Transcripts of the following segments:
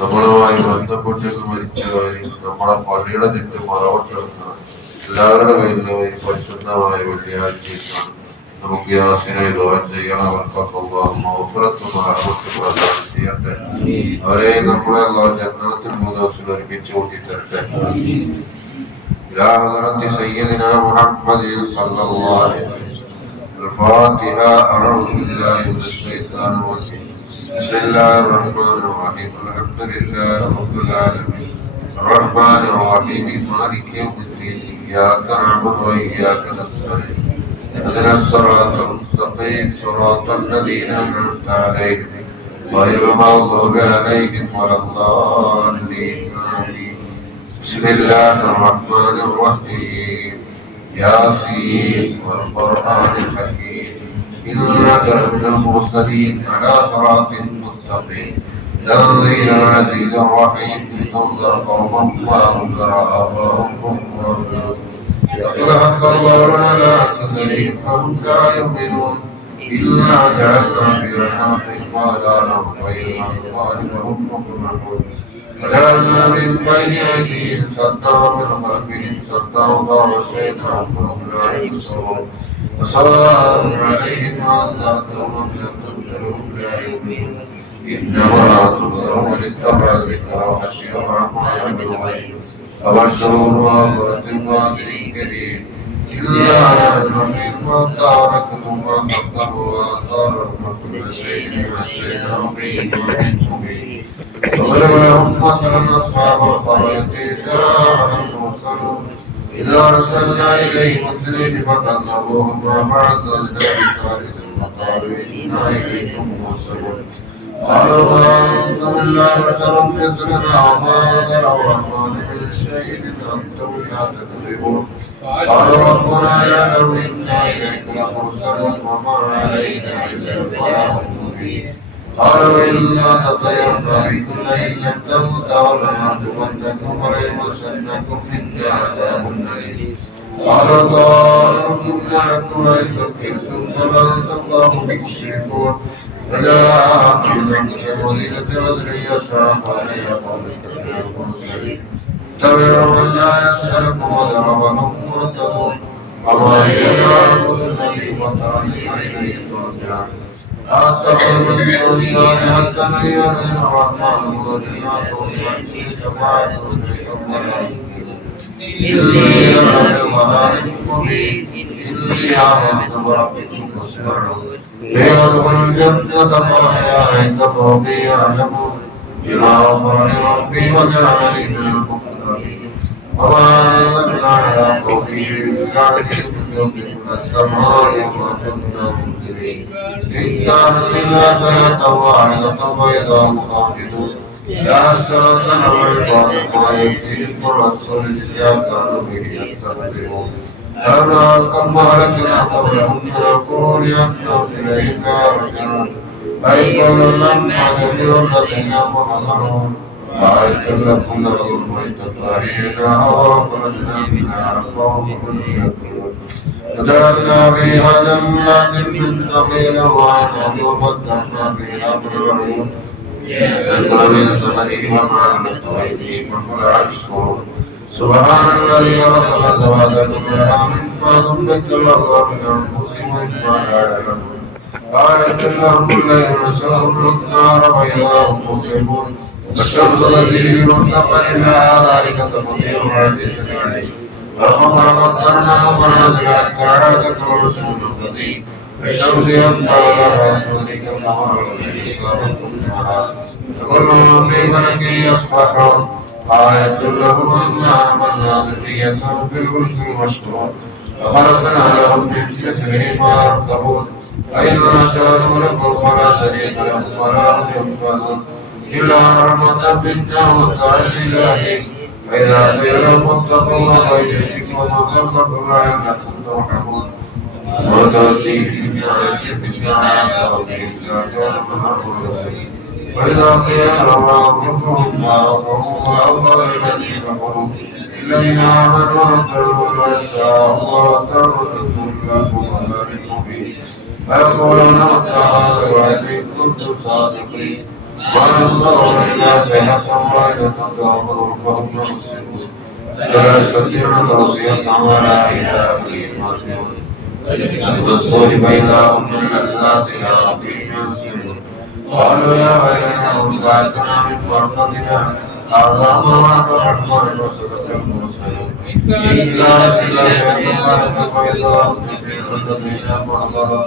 നമ്മളുമായി ബന്ധപ്പെട്ട് മരിച്ച കാര്യം നമ്മളെ പള്ളിയുടെ ചുറ്റും മറവട്ടെടുക്കുന്ന എല്ലാവരുടെ പേരിലും ഒരു പരിശുദ്ധമായ വെള്ളിയാഴ്ചയാണ്. നമുക്ക് യാസിനെ ദുആ ചെയ്യണം. അവർക്കൊക്കെ അല്ലാഹു മഗ്ഫിറത്തും റഹ്മത്തും പ്രദാനം ചെയ്യട്ടെ. അവരെയും നമ്മളെ അല്ലാഹു ജന്നത്തുൽ ഫിർദൗസിൽ ഒരുമിച്ച് കൂട്ടി തരട്ടെ. ഇലാ ഹദറത്തി സയ്യിദിനാ മുഹമ്മദിൻ സല്ലല്ലാഹു അലൈഹി വസല്ലം. الفاتحة. أعوذ بالله من الشيطان الرجيم. بسم الله الرحمن الرحيم. الحمد لله رب العالمين الرحمن الرحيم مالك يوم الدين. إياك نعبد وإياك نستعين. اهدنا الصراط المستقيم صراط الذين أنعمت عليهم غير المغضوب عليهم ولا الضالين. آمين. بسم الله الرحمن الرحيم. ياسين والقرآن الحكيم إنك لمن المرسلين على صراط مستقيم تنزيل العزيز الرحيم لتنذر قوما ما أنذر آباءهم وهم غافلون لقد حق الله على أكثرهم فهم لا يؤمنون إنا جعلنا في أعناقهم أغلالا وإلى الأذقان فهم مقمحون وجعلنا من بين أيديهم سدا ومن خلفهم سدا وغشيناهم فهم لا يبصرون وسواء عليهم أنذرتهم أم لم تنذرهم لا يؤمنون إنما تنذر من اتبع الذكر وخشي الرحمن بالغيب فبشروا بمغفرة وأجر كريم. إلا نحن نحيي الموتى ونكتب ما قدموا وآثارهم وكل شيء مشيناه بإمام مبين. واضرب لهم مثلا أصحاب القرية إذ جاءها المرسلون إذ أرسلنا إليهم اثنين فكذبوهما فعززنا بثالث فقالوا إنا إليكم مرسلون قالوا ما أنتم إلا بشر مثلنا وما أنزل الرحمن من شيء إن أنتم إلا تكذبون. قالوا ربنا يعلم إنا إليك لمرسلون وما علينا إلا البلاغ المبين. قالوا إنا تطيرنا بكم لئن لم تنتهوا لنرجمنكم وليمسنكم منا عذاب أليم. قالوا طائركم معكم وإن ذكرتم بل أنتم قوم مسرفون. فجاء من أقصى المدينة رجل يسعى قال يا قوم اتبعوا المرسلين اتبعوا من لا يسألكم أجرا وهم مهتدون. وما لي لا أعبد الذي فطرني وإليه ترجعون. أأتخذ من دونه آلهة أن يردنا الرحمن وضلنا تغني عني شفاعتهم شيئا ولا يؤمنون. إني أنا في ضلال مبين. إني آمنت بربكم فاسمعون. قيل ادخلوا الجنة قال يا ليت قومي يعلمون بما غفر لي ربي وجعلني من المكرمين. وما أنزلنا على قومه من بعده من جند من السماء وما كنا منزلين. إن كانت إلا سيئة واحدة فإذا هم خامدون. يا حسرة على عباد ما يأتيهم من رسول إلا كانوا به يستهزئون. ألم كم أهلكنا قبلهم من القرون أنهم إليهم لا يرجعون. أي كلا لما جميع لدينا فحذرون. أعدت لكم الأرض الميتة أحييناها وأخرجنا منها قوم يأكلون. وجعلنا فيها جنات من نخيل وعنب وفتحنا فيها بالعيون تأكل من ثمره وما عملت أيديهم ولا يشكرون. سبحان الذي خلق الأزواج كلها مما تنبت الأرض من أنفسهم ومما لا يعلمون. آية لهم الليل نسلهم النار وإذا هم مظلمون. والشمس تجري لمستقر لها ذلك تقدير العزيز العليم. والقمر قدرناه منازل حتى عاد كالعرجون القديم. الشمس ينبغي لها أن تدرك القمر والليل سابق النهار وكل في فلك يسبحون. آية لهم أنا حملنا ذريتهم في الفلك المشحون وخلقنا لهم من مثله ما يركبون. وإن نشأ نغرقهم فلا شريك لهم ولا هم ينقذون إلا رحمة منا وتعالى إلههم. وإذا قيل لهم اتقوا الله يهدكم وما خلقكم لعلكم ترحمون. وتأتيهم من آية من آيات ربهم إذا كانوا منها معرضين. وإذا قيل لهم أنفقوا مما رزقكم الله قال الذين كفروا الذين آمنوا ونطعوا ما شاء الله ترجعون لكم عذاب مبين. ويقولون متى هذا الوعد إن كنتم صادقين. ما ينظر إلا صيحة واحدة تأمرهم وهم ينصرون فلا يستطيعون توصية ولا إلى أهلهم يرجعون بالصور فإذا هم من الأحداث إلى ربهم ينسلون قالوا يا ويلنا من بعثنا من مرقدنا هذا ما وعد الرحمن وصدق المرسلون إن كانت إلا شيئا واحدة فإذا هم جميع لدينا محضرون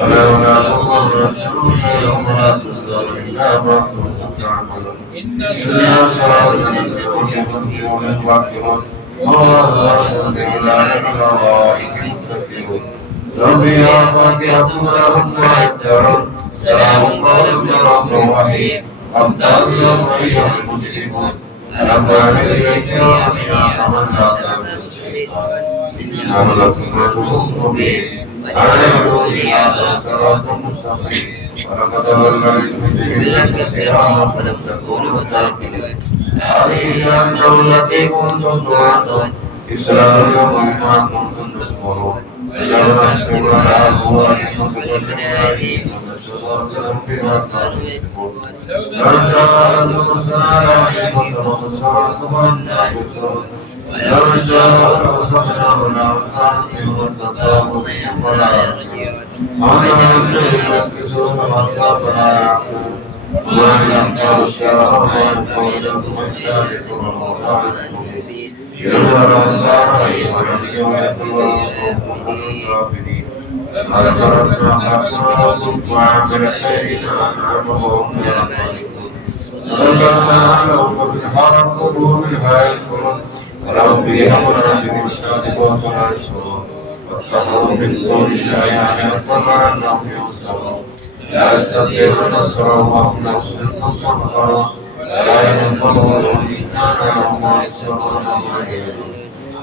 ولولا تنظر نفسه خيرا ولا تنظر إلا ما كنتم تعملون إلا أصحاب الجنة هم في خير فاكهون وأزواج في ظلال الأرائك متكئون لهم فيها فاكهة ولهم ما يدعون سلام قولا من رب رحيم أبدأ أيها المجرمون ألم تعهد إليك يوم آدم لا تعبد الشيطان إنه لكم عدو مبين أن اعبدوني هذا صراط مستقيم ولقد ضل منكم جبلا كثيرا فلم تكونوا تعقلون هذه جهنم التي كنتم توعدون إسرائيل بما كنتم تكفرون لو نختم على أبوابهم وتكلمنا أيديهم ونشهد أرجلهم بما كانوا يكسبون لو شاء لمسنا على أيديهم فبصرنا كما يبصرون لو شاء لمسخنا ولا كانت المسخة مضيا ولا يرجعون أنا ينكسون الأرض فلا يعقلون وإن لم الشعر ما ينبغي لهم إلا ذكر وقرآن مبين يظهر الدارين ويهدي ويتولى القوم الكافرين هل خلقنا ربكم وعملت أيدينا نعمهم لا خالقون ظللنا لهم ومنها ركضوا ومنها يأكلون ولهم فيها منافع الشاربات لا يشعرون واتخذوا من دون الله آلهة لعلهم ينصرون لا يستطيعون نصرهم وهم لهم ضد محضرون فلا ينبغي لهم إنا لهم يسرون وما يهدون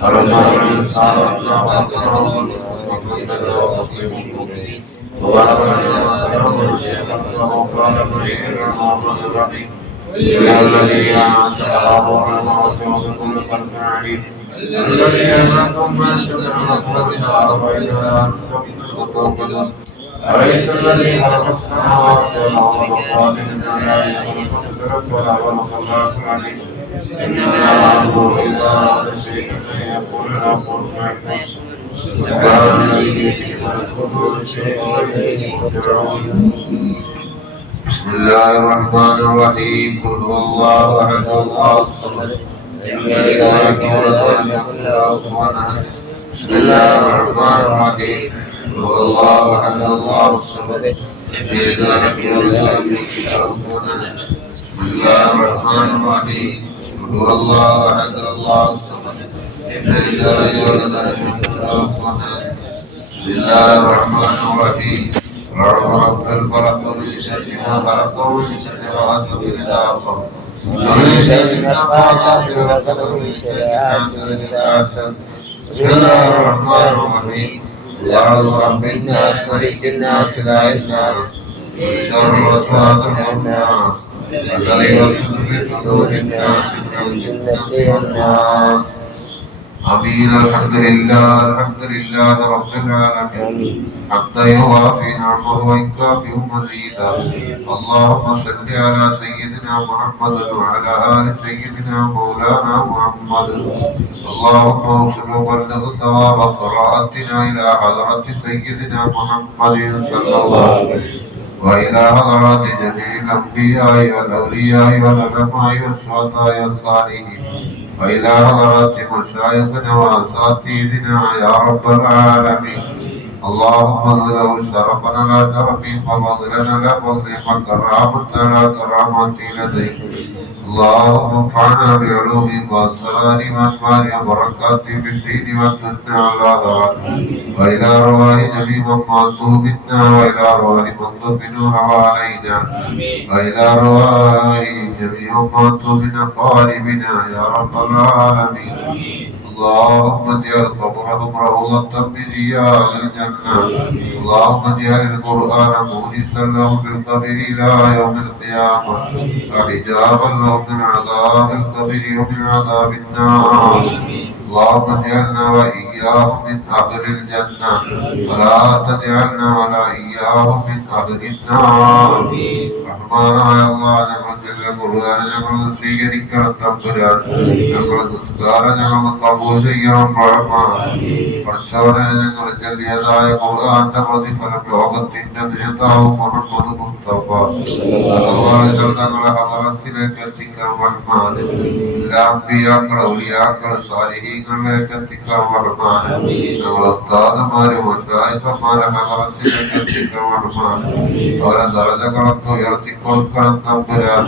ألم تر الإنسان أنا خلقناه من نطفة وخصيب مبين وضرب لنا مثلا ونسي خلقه قال من الرحمن الرحيم يا الذي أنشأ والموت وبكل خلق عليم الذي أنكم من شجر الأخضر النار وإذا أنتم توقدون أليس الذي خلق السماوات والأرض قادر على أن يخلق مثلكم وهو الخلاق العليم إنما أنظر إذا أراد شيئا أن يقول له كن فيكون سبحان الذي بيده ملكوت كل شيء وإليه ترجعون بسم الله الرحمن الرحيم قل هو الله أحد الله الصمد لم يلد ولم يولد ولم يكن له كفوا أحد بسم الله الرحمن الرحيم قل هو الله أحد الله الصمد لم يلد ولم يولد ولم يكن له كفوا أحد بسم الله الرحمن الرحيم قل هو الله أحد الله الصمد لم يلد ولم يولد ولم يكن له كفوا أحد بسم الله الرحمن الرحيم رب الفلق من شر ما خلق ومن شر غاسق إذا وقب ومن شر النفاثات في العقد ومن شر حاسد إذا حسد بسم الله الرحمن الرحيم قل أعوذ برب الناس ملك الناس إله الناس من شر الوسواس الخناس الذي يوسوس في صدور الناس من الجنة والناس آمين الحمد لله رب العالمين حمدا يوافي نعمه ويكافئ مزيدا اللهم صل على سيدنا محمد وعلى آل سيدنا مولانا محمد اللهم اوصل وبلغ ثواب قراءتنا إلى حضرة سيدنا محمد صلى الله عليه وسلم وإلى حضرات جميع الأنبياء والأولياء والعلماء والشهداء والصالحين وإلى حضرات مشايخنا وأساتذتنا يا رب العالمين اللهم اجعله شرفنا لا شرفهم وفضلنا لا فضلهم وكرامتنا لا كرامتي لديك اللهم انفعنا بعلومهم وأسرارهم وأنوارهم وبركاتهم في الدين والدنيا والآخرة وإلى أرواح جميع من ماتوا منا وإلى أرواح من دفنوا حوالينا وإلى أرواح جميع من ماتوا من أقاربنا يا رب العالمين اللهم اجعل قبرهم روضة من رياض الجنة اللهم اجعل القرآن مونسا لهم في القبر إلى يوم القيامة وحجابا لهم من عذاب القبر ومن عذاب النار اللهم اجعلنا وإياهم من أهل الجنة ولا تجعلنا ولا إياهم من أهل النار. റഹ്മാനായ അല്ലാഹ്, ഞങ്ങൾ ചൊല്ലിയ ഖുർആൻ ഞങ്ങൾ സ്വീകരിക്കണം തമ്പുരാൻ. ഞങ്ങളുടെ നിസ്കാരം ഞങ്ങൾ കബൂൽ ചെയ്യണം റഹ്മാൻ. പഠിച്ചവരെ, ഞങ്ങൾ ചൊല്ലിയതായ ഖുർആന്റെ പ്രതിഫലം ലോകത്തിന്റെ നേതാവ് മുഹമ്മദ് മുസ്തഫ ഞങ്ങളെ ഹദറത്തിലേക്ക് എത്തിക്കണം റഹ്മാൻ. എല്ലാ അമ്പിയാക്കളെ ഔലിയാക്കളെ സാലിഹീങ്ങളിലേക്ക് എത്തിക്കണം റഹ്മാൻ. ഞങ്ങളെ ഉസ്താദുമാരെ മശായിഖുമാരെ ഹദറത്തിലേക്ക് എത്തിക്കണം റഹ്മാൻ. അവരെ ദറജകളൊക്കെ ഉയർത്തിക്കൊടുക്കണം തമ്പുരാൻ.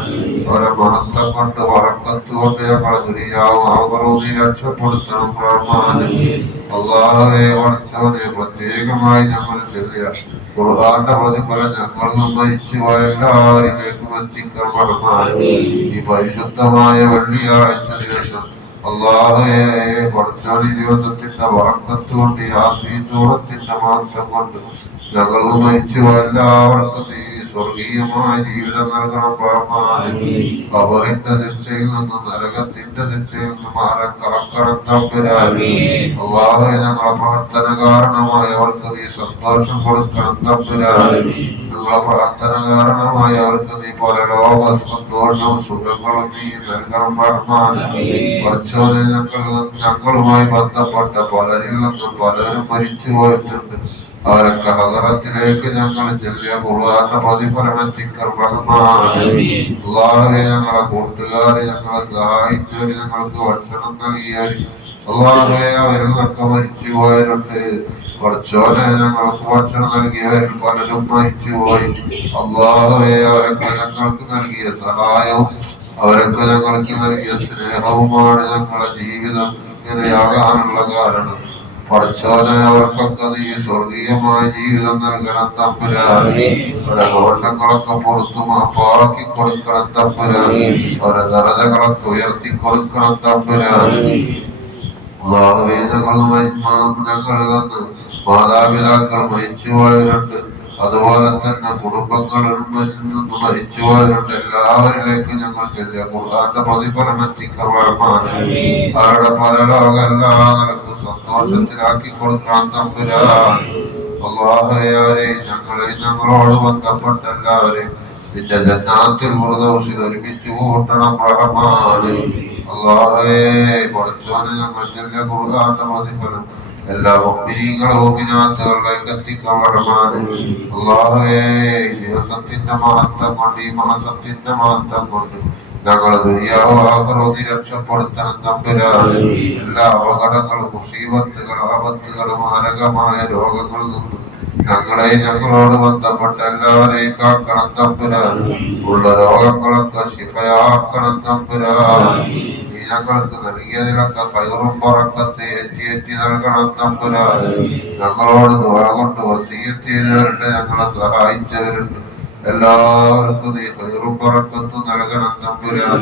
അവരെ മഹത്വം കൊണ്ട് വറക്കത്ത് കൊണ്ട് ഞങ്ങളെ ദുനിയാവും ആഖിറവും നീ രക്ഷപ്പെടുത്തണം റഹ്മാൻ. അല്ലാഹുവേ, പഠിച്ചവനെ, പ്രത്യേകമായി ഞങ്ങൾ ചൊല്ലിയ ഖുർആന്റെ പ്രതിഫലം ഞങ്ങൾ മരിച്ചു പോയ എല്ലാവരിലേക്കും എത്തിക്കണം റഹ്മാൻ. ഈ പരിശുദ്ധമായ വെള്ളിയാഴ്ച ദിവസം അല്ലാഹുവേ, പഠിച്ചവനെ, ദിവസത്തിന്റെ വറക്കത്ത് കൊണ്ട് യാസീൻ മാത്രം കൊണ്ട് ഞങ്ങൾ മരിച്ചു പോയ എല്ലാവർക്കും നീ സ്വർഗീയമായ ജീവിതം നൽകണം റഹ്മാൻ. ഖബറിന്റെ ശിക്ഷയിൽ നിന്ന് നരകത്തിന്റെ ശിക്ഷയിൽ നിന്ന് മാറാൻ കാക്കണം തമ്പുരാൻ. അല്ലാഹുവേ, ഞങ്ങളെ പ്രവർത്തന കാരണമായി അവർക്ക് നീ സന്തോഷം കൊടുക്കണം തമ്പുരാൻ. ഞങ്ങളെ പ്രാർത്ഥന കാരണമായി അവർക്ക് നീ പരലോക സന്തോഷവും സുഖങ്ങളും നീ നൽകണം റഹ്മാൻ. പഠിച്ചവനെ, ഞങ്ങളുമായി ബന്ധപ്പെട്ട പലരിൽ നിന്നും പലരും മരിച്ചു പോയിട്ടുണ്ട്. അവരൊക്കെ ഹദറത്തിലേക്ക് ഞങ്ങൾ ചൊല്ലിയ ഖുർആന്റെ പ്രതിഫലം എത്തിക്കണം റഹ്മാൻ. അല്ലാഹുവേ, ഞങ്ങളെ കൂട്ടുകാര്, ഞങ്ങളെ സഹായിച്ചവര്, ഞങ്ങൾക്ക് ഭക്ഷണം നൽകിയവര്, അല്ലാഹുവേ, അവരിൽ നിന്നൊക്കെ മരിച്ചു പോയവരുണ്ട്. പഠിച്ചോനെ, ഞങ്ങൾക്ക് ഭക്ഷണം നൽകിയവരിൽ പലരും മരിച്ചുപോയി. അല്ലാഹുവേ, അവരൊക്കെ ഞങ്ങൾക്ക് നൽകിയ സഹായവും അവരൊക്കെ ഞങ്ങൾക്ക് നൽകിയ സ്നേഹവുമാണ് ഞങ്ങളുടെ ജീവിതം ഇങ്ങനെയാകാനുള്ള കാരണം. പഠിച്ചോനെ, അവർക്കൊക്കെ നീ സ്വർഗീയമായ ജീവിതം നൽകണം തമ്പുരാൻ. അവരെ ദോഷങ്ങളൊക്കെ പുറത്തു മാപ്പാക്കി കൊടുക്കണം തമ്പുരാൻ. അവരെ ദറജകളൊക്കെ ഉയർത്തി കൊടുക്കണം തമ്പുരാൻ. അല്ലാഹുവേ, ഞങ്ങളിൽ നിന്ന് മാതാപിതാക്കൾ മരിച്ചുപോയവരുണ്ട്. അതുപോലെ തന്നെ കുടുംബങ്ങളിൽ നിന്ന് മരിച്ചുപോയവരുണ്ട്. എല്ലാവരിലേക്കും ഞങ്ങൾ ചൊല്ലിയ ഖുർആന്റെ പ്രതിഫലം എത്തിക്കണം റഹ്മാൻ. അവരുടെ പരലോക എല്ലാ നിലക്കും സന്തോഷത്തിലാക്കി കൊടുക്കണം തമ്പുരാൻ. അല്ലാഹുവേ, അവരെയും ഞങ്ങളെയും ഞങ്ങളോട് ബന്ധപ്പെട്ട എല്ലാവരെയും നിന്റെ ജന്നാത്തിൽ ഫിർദൗസിൽ ഒരുമിച്ച് കൂട്ടണം റഹ്മാൻ. അല്ലാഹുവേ, പഠിച്ചവനെ, ഞങ്ങൾ ചൊല്ലിയ ഖുർആന്റെ പ്രതിഫലം എല്ലാ മുഅ്മിനീങ്ങളും മുഅ്മിനാത്തുകളിലേക്ക് എത്തിക്കണം റഹ്മാൻ. അല്ലാഹുവേ, ഈ ദിവസത്തിന്റെ മഹത്വം കൊണ്ട്, ഈ മാസത്തിന്റെ മഹത്വം കൊണ്ട് ഞങ്ങളെ ദുനിയാവും ആഖിറവും നീ രക്ഷപ്പെടുത്തണം തമ്പുരാൻ. എല്ലാ അപകടങ്ങളും മുസീബത്തുകളും ആപത്തുകളും മാരകമായ രോഗങ്ങളിൽ നിന്നും ഞങ്ങളെ ഞങ്ങളോട് ബന്ധപ്പെട്ട എല്ലാവരെയും കാക്കണം തമ്പുരാൻ. ഉള്ള രോഗങ്ങളൊക്കെ ശിഫയാക്കണം തമ്പുരാൻ. നീ ഞങ്ങൾക്ക് നൽകിയതിലൊക്കെ ഖൈറും ബറക്കത്ത് ഏറ്റി നൽകണം തമ്പുരാൻ. ഞങ്ങളോട് ദുആ കൊണ്ട് വസിയ്യത്ത് ചെയ്തവരുണ്ട്, ഞങ്ങളെ സഹായിച്ചവരുണ്ട്. എല്ലാവർക്കും നീ ഖൈറും ബറക്കത്തും നൽകണം തമ്പുരാൻ.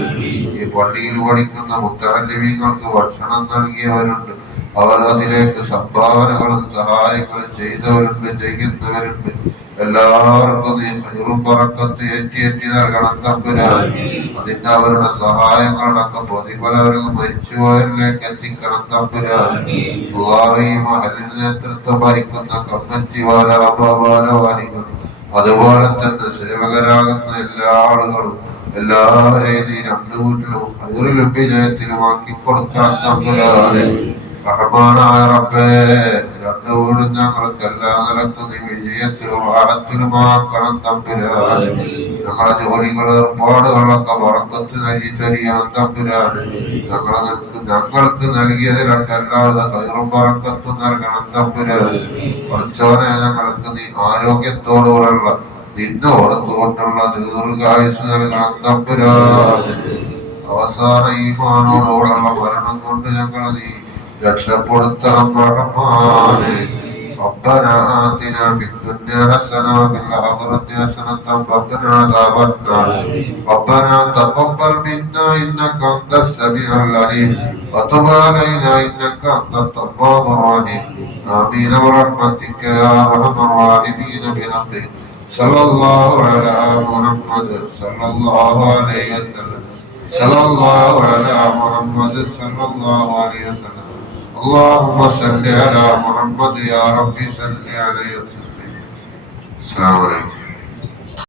ഈ പള്ളിയിൽ പഠിക്കുന്ന മുത്തഅല്ലിമീങ്ങൾക്ക് ഭക്ഷണം നൽകിയവരുണ്ട്. അവർ അതിലേക്ക് സംഭാവനകളും സഹായങ്ങളും ചെയ്തവരുണ്ട്, ചെയ്യുന്നവരുണ്ട്. എല്ലാവർക്കും നീ ഖൈറും ബറക്കത്ത് ഏറ്റി നൽകണം തമ്പുരാൻ. അതിന്റെ അവരുടെ സഹായങ്ങളൊക്കെ പ്രതിഫലവരിൽ മരിച്ചുപോയവരിലേക്ക് എത്തിക്കണം തമ്പുരാൻ. അല്ലാഹുവേ, ഈ മഹല്ലിന് നേതൃത്വം വഹിക്കുന്ന കമ്മിറ്റി ഭാരവാഹികൾ, അതുപോലെ തന്നെ സേവകരാകുന്ന എല്ലാ ആളുകളും, എല്ലാവരെയും നീ രണ്ടു വീട്ടിലും ഖൈറിലും വിജയത്തിലുമാക്കി കൊടുക്കണം തമ്പുരാനെ. റഹ്മാനായ റബ്ബേ, രണ്ടു വീടും ഞങ്ങൾക്ക് എല്ലാ നിലക്കും നീ വിജയത്തിലും റാഹത്തിലുമാക്കണം തമ്പുരാനെ. ഞങ്ങളെ ജോലികൾ ഏർപ്പാടുകളൊക്കെ ബറക്കത്ത് നൽകി ചൊരിയണം തമ്പുരാനെ. ഞങ്ങൾക്ക് നൽകിയതിലൊക്കെ എല്ലാവിധ ഖൈറും ബറക്കത്തും നൽകണം തമ്പുരാനെ. പഠിച്ചവനെ, ഞങ്ങൾക്ക് നീ ആരോഗ്യത്തോടുള്ള നിന്നെ ഓർത്തുകൊണ്ടുള്ള ദീർഘായുസ് നൽകണം തമ്പുരാനെ. അവസാന ഈമാനോടുള്ള മരണം കൊണ്ട് ഞങ്ങളെ നീ രക്ഷപ്പെടുത്തണം റഹ്മാനെ. ربنا آتنا في الدنيا حسنة وفي الآخرة حسنة وقنا عذاب النار. ربنا تقبل منا إنك أنت السميع العليم وتب علينا إنك أنت التواب الرحيم. آمين برحمتك يا أرحم الراحمين. بحق صلى الله على محمد صلى الله عليه وسلم. صلى الله على محمد صلى الله عليه وسلم. اللهم صل على محمد يا رب صل عليه وسلم. السلام عليكم.